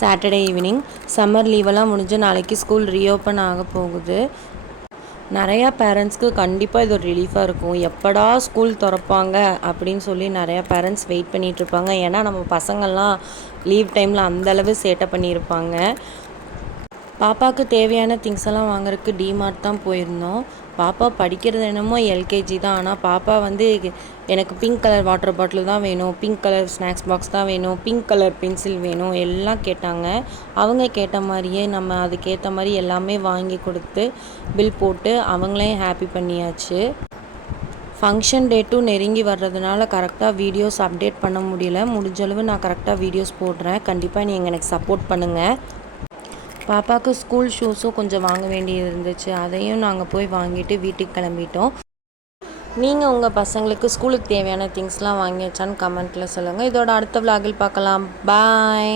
Saturday evening. Summer லீவெல்லாம் முடிஞ்சு நாளைக்கு school reopen ஆக போகுது. நிறையா பேரண்ட்ஸ்க்கு கண்டிப்பாக இது ஒரு ரிலீஃபாக இருக்கும். எப்படா ஸ்கூல் திறப்பாங்க அப்படின்னு சொல்லி நிறையா பேரண்ட்ஸ் வெயிட் பண்ணிகிட்ருப்பாங்க. ஏன்னா நம்ம பசங்கள்லாம் லீவ் டைமில் அந்தளவு சேட்டை பண்ணியிருப்பாங்க. பாப்பாவுக்கு தேவையான திங்ஸ் எல்லாம் வாங்குறதுக்கு டிமார்ட் தான் போயிருந்தோம். பாப்பா படிக்கிறது என்னமோ எல்கேஜி தான். ஆனால் பாப்பா வந்து எனக்கு பிங்க் கலர் வாட்டர் பாட்டில் தான் வேணும், பிங்க் கலர் ஸ்நாக்ஸ் பாக்ஸ் தான் வேணும், பிங்க் கலர் பென்சில் வேணும் எல்லாம் கேட்டாங்க. அவங்க கேட்ட மாதிரியே நம்ம அதுக்கேற்ற மாதிரி எல்லாமே வாங்கி கொடுத்து பில் போட்டு அவங்களையும் ஹாப்பி பண்ணியாச்சு. ஃபங்க்ஷன் டேட்டும் நெருங்கி வர்றதுனால கரெக்டாக வீடியோஸ் அப்டேட் பண்ண முடியல. முடிஞ்சளவு நான் கரெக்டாக வீடியோஸ் போடுறேன். கண்டிப்பாக நீங்கள் எனக்கு சப்போர்ட் பண்ணுங்கள். பாப்பாவுக்கு ஸ்கூல் ஷூஸும் கொஞ்சம் வாங்க வேண்டியது இருந்துச்சு. அதையும் நாங்கள் போய் வாங்கிட்டு வீட்டுக்கு கிளம்பிட்டோம். நீங்கள் உங்கள் பசங்களுக்கு ஸ்கூலுக்கு தேவையான திங்ஸ்லாம் வாங்கியாச்சான்னு கமெண்ட்டில் சொல்லுங்கள். இதோட அடுத்த விலாகில் பார்க்கலாம். பாய்.